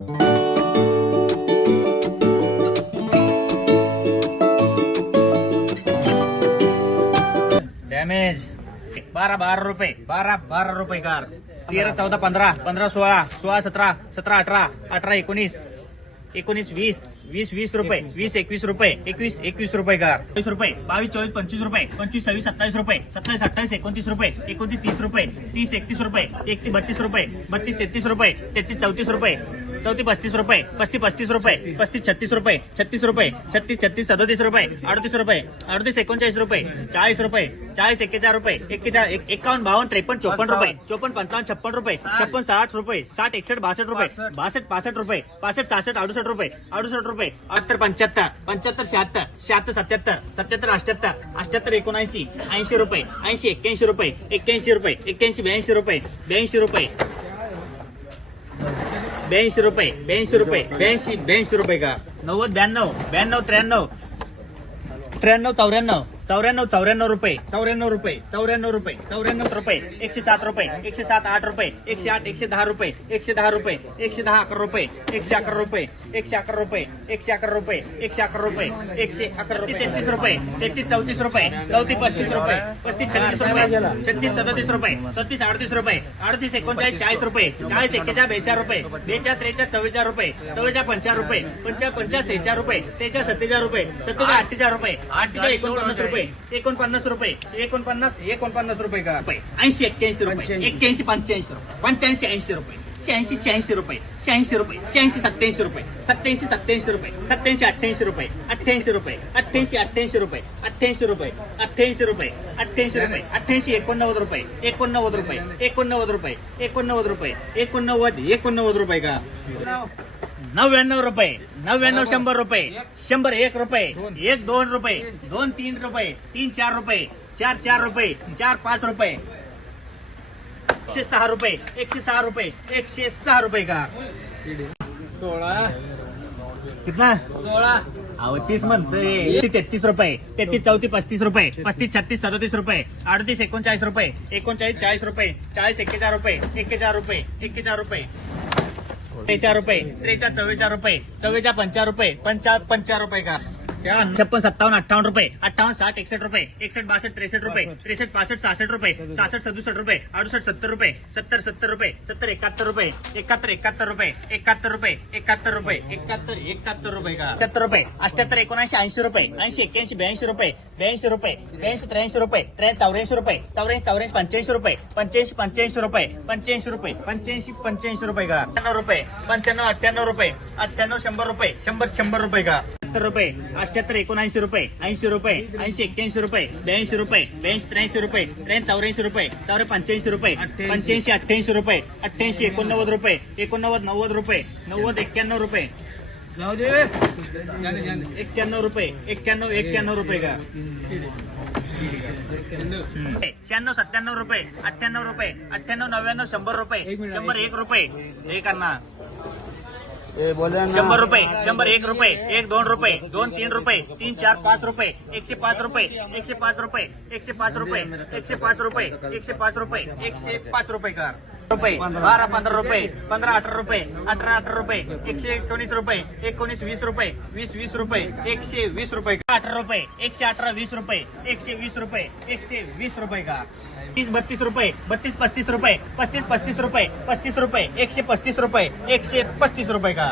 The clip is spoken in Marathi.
डॅमेज बारा बारा रुपये. बारा बारा रुपये कार. तेरा चौदा पंधरा. पंधरा सोळा. सोळा सतरा. सतरा अठरा. अठरा एकोणीस. एकोणीस वीस. वीस वीस रुपये. वीस एकवीस रुपये. एकवीस एकवीस रुपये कार. वीस रुपये. बावीस चोवीस पंचवीस रुपये. पंचवीस सव्वीस सत्तावीस रुपये. सत्तावीस अठ्ठावीस एकोणतीस रुपये. एकोणतीस तीस रुपये. तीस एकतीस रुपये. एकतीस बत्तीस रुपये. बत्तीस तेहतीस रुपये. तेहतीस चौतीस रुपये. चौतीस पस्तीस रुपये पस्तीस पस्तीस रुपये पस्तीस छत्तीस रुपये छत्तीस रुपये छत्तीस छत्तीस सदोतीस रुपये अडतीस रुपये अडतीस एकोणचाळीस रुपये चाळीस रुपये चाळीस एक्केचाळ रुपये एक्केचाळ एकावन्न बावन्न त्रेपन्न चोपन्न रुपये चोपन्न पंचावन्न छप्पन रुपये छप्पन साठ रुपये साठ एकसष्ट बासष्ट रुपये बासष्ट पासष्ट रुपये पासष्ट सहासष्ट अडुसष्ट रुपये अडुसष्ट रुपये अठ्याहत्तर पंच्याहत्तर पंच्याहत्तर शहात्तर शहात्तर सत्याहत्तर सत्याहत्तर अठ्याहत्तर अठ्याहत्तर एकोणऐंशी ऐंशी रुपये ऐंशी एक्क्याऐंशी रुपये एक्क्याऐंशी रुपये एक्क्याऐंशी ब्याऐंशी रुपये ब्याऐंशी रुपये ब्याऐंशी रुपये ब्याऐंशी रुपये ब्याऐंशी ब्याऐंशी रुपये का? नव्वद ब्याण्णव ब्याण्णव त्र्याण्णव. त्र्याण्णव चौऱ्याण्णव चौऱ्याण्णव चौऱ्याण्णव रुपये चौऱ्याण्णव रुपये चौऱ्याण्णव रुपये चौऱ्याण्णव रुपये एकशे सात रुपये एकशे सात आठ रुपये एकशे आठ एकशे दहा रुपये एकशे दहा रुपये एकशे दहा अकरा रुपये एकशे अकरा रुपये. एकशे अकरा रुपये एकशे अकरा रुपये एकशे अकरा रुपये एकशे अकरा रुपये. तेहतीस रुपये तेहतीस चौतीस रुपये चौतीस पस्तीस रुपये पस्तीस छत्तीस रुपये छत्तीस सदतीस रुपये सत्तीस अडतीस रुपये अडतीस एकोणचाळीस चाळीस रुपये चाळीस एक्केचाळ बेचाळ रुपये बेचाळ त्रेचाळ चव्वेचाळ रुपये चव्वेचाळ पंचाळ रुपये पंचाळ पंचाळ सेहेचाळ रुपये सेहेचाळ सत्तेचाळ रुपये सत्तेचाळ अठ्ठेचाळ रुपये अठ्ठेचाळ एकोणपन्नास रुपये एकोणपन्नास रुपये एकोणपन्नास एकोणपन्नास रुपये का? ऐंशी एक्क्याऐंशी रुपये एक्क्याऐंशी पंच्याऐंशी रुपये पंच्याऐंशी ऐंशी रुपये. शहाऐंशी शहाऐंशी रुपये शहाऐंशी रुपये शहाऐंशी सत्याऐंशी रुपये सत्याऐंशी सत्याऐंशी रुपये सत्याऐंशी अठ्ठ्याऐंशी रुपये अठ्ठ्याऐंशी रुपये अठ्ठ्याऐंशी अठ्ठ्याऐंशी रुपये अठ्ठ्याऐंशी रुपये अठ्ठ्याऐंशी रुपये अठ्ठ्याऐंशी रुपये अठ्ठ्याऐंशी एकोणनव्वद रुपये एकोणनव्वद रुपये एकोणनव्वद रुपये एकोणनव्वद रुपये एकोणनव्वद एकोणनव्वद रुपये का? नव्याण्णव रुपये नव्याण्णव शंभर रुपये शंभर एक रुपये एक दोन रुपये दोन तीन रुपये तीन चार रुपये चार चार रुपये चार पाच रुपये एकशे सहा रुपये एकशे सहा रुपये एकशे सहा रुपये का? सोळा. कितना? सोळा. अहो तीस म्हणतोय. तेहतीस रुपये तेहतीस चौतीस पस्तीस रुपये पस्तीस छत्तीस सदतीस रुपये अडतीस एकोणचाळीस रुपये एकोणचाळीस चाळीस रुपये चाळीस एक्केचाळ रुपये एक्केचाळ रुपये एक्केचाळ रुपये. त्रेचाळ रुपये त्रेचाळ चव्वेचाळ रुपये चव्वेचाळ पंचा रुपये पंचा पंचा रुपये का? छप्पन सत्तावन्न अठ्ठावन्न रुपये अठ्ठावन्न साठ एकसष्ट रुपये एकसष्ट बासष्ट त्रेसष्ट रुपये त्रेसष्ट पासष्ट सहासष्ट रुपये सहासष्ट सदुसष्ट रुपये अडुसष्ट सत्तर रुपये सत्तर सत्तर रुपये सत्तर एकाहत्तर रुपये एकाहत्तर एकाहत्तर रुपये एकाहत्तर रुपये एकाहत्तर रुपये एकाहत्तर एकाहत्तर रुपये का? एकाहत्तर रुपये. अठ्याहत्तर एकोणऐंशी ऐंशी रुपये ऐंशी एक्क्याऐंशी ब्याऐंशी रुपये ब्याऐंशी रुपये ब्याऐंशी त्र्याऐंशी रुपये त्र्याऐंशी चौऱ्याऐंशी रुपये चौऱ्याऐंशी चौऱ्याऐंशी पंच्याऐंशी रुपये पंच्याऐंशी पंच्याऐंशी रुपये पंच्याऐंशी रुपये पंच्याऐंशी पंच्याऐंशी रुपये का? अठ्ठ्याण्णव रुपये पंच्याण्णव अठ्ठ्याण्णव रुपये अठ्ठ्याण्णव शंभर रुपये शंभर शंभर रुपये का? सत्तर रुपये अठ्याहत्तर एकोणऐंशी रुपये ऐंशी रुपये ऐंशी एक्क्याऐंशी रुपये ब्याऐंशी रुपये ब्याऐंशी त्र्याऐंशी रुपये त्र्याऐंशी चौऱ्याऐंशी रुपये चौऱ्या पंच्याऐंशी रुपये पंच्याऐंशी अठ्ठ्याऐंशी रुपये अठ्ठ्याऐंशी एकोणनव्वद रुपये एकोणनव्वद नव्वद रुपये नव्वद एक्क्याण्णव रुपये. एक्क्याण्णव रुपये एक्क्याण्णव एक्क्याण्णव रुपये का? शहाण्णव सत्त्याण्णव रुपये अठ्ठ्याण्णव रुपये अठ्ठ्याण्णव नव्याण्णव शंभर रुपये. शंभर एक रुपये. हे करणार शंभर रुपये शंभर एक रुपये एक दोन रुपये दोन तीन रुपये तीन चार पाच रुपये एकशे पाच रुपये एकशे पाच रुपये एकशे पाच रुपये एकशे पाच रुपये एकशे पाच रुपये एकशे पाच रुपये कर. रुपये बारा पंधरा रुपये पंधरा अठरा रुपये अठरा अठरा रुपये एकशे एकोणीस रुपये एकोणीस वीस रुपये वीस वीस रुपये एकशे वीस रुपये अठरा रुपये एकशे अठरा वीस रुपये एकशे वीस रुपये एकशे वीस रुपये का? तीस बत्तीस रुपये बत्तीस पस्तीस रुपये पस्तीस पस्तीस रुपये पस्तीस रुपये एकशे पस्तीस रुपये एकशे पस्तीस रुपये का?